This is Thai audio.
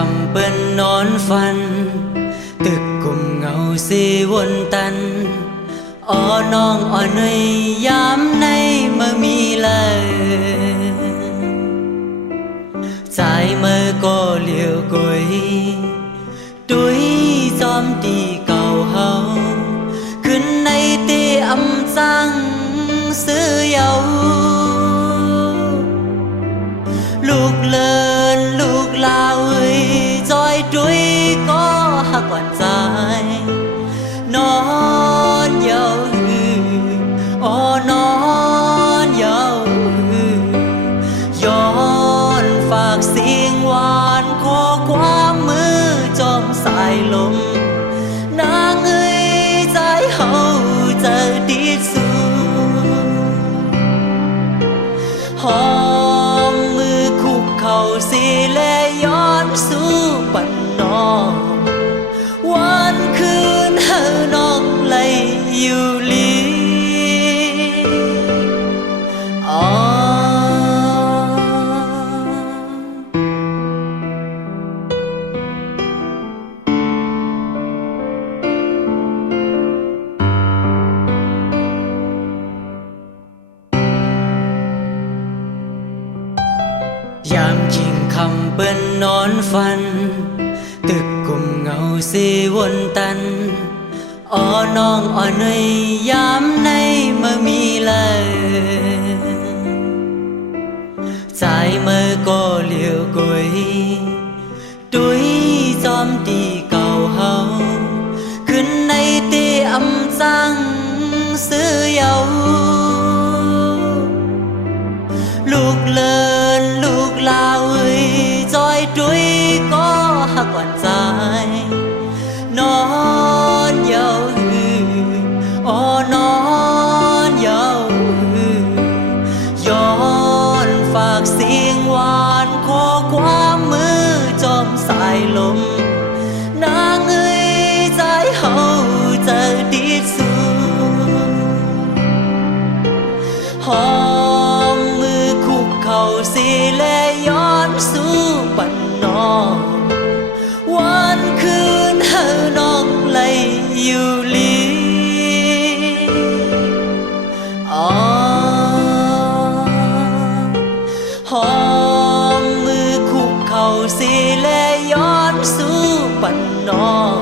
คำเปิ้นนอนฝันตึกกลุ่มเงาสีวนตันอ้อน้องอ่อนหน่อยยามในเมื่อมีเลยใจเมื่อก็เลี้ยวกุยดุยจอมตีเก่าเฮาขึ้นในตีอำจังซื้อเยาลูกเลินลูกลาเอ้ยจอยดุยก็หักหวานใจนอนเยาอ้อนอนเยาย้อนฝากเสียงหวานขอความมือจอมสายลมนางเอ้ยใจเฮาจะดีสู้หอมมือคุกเข่าสิและย้อนสู่ปันนองวันคืนเฮาน้องไหลอยู่ลีอ๋อยามจิงคำเปิ้นนอนฝันตึกกลุ่มเงาสีวนตันอ้อน้องอ่อนหน่อยยามในเมื่อมีเลยใจเมื่อก็เลี้ยวกุยดุยจอมตีเก่าเฮาขึ้นในตีอำจังซื้อเยาลูกเลินลูกลาเอ้ยจอยดุยก็หักหวานใจนอนเยาอ้อนอนเยาย้อนฝากเสียงหวานขอความมือจอมสายลมนางเอ้ยใจเฮาจะดีสู้หอมมือคุกเข่าสิและย้อนสู่ปันนองวันคืนเฮาน้องไหลอยู่ลีอ๋อหอมมือคุกเข่าสิและย้อนสู่ปันนอง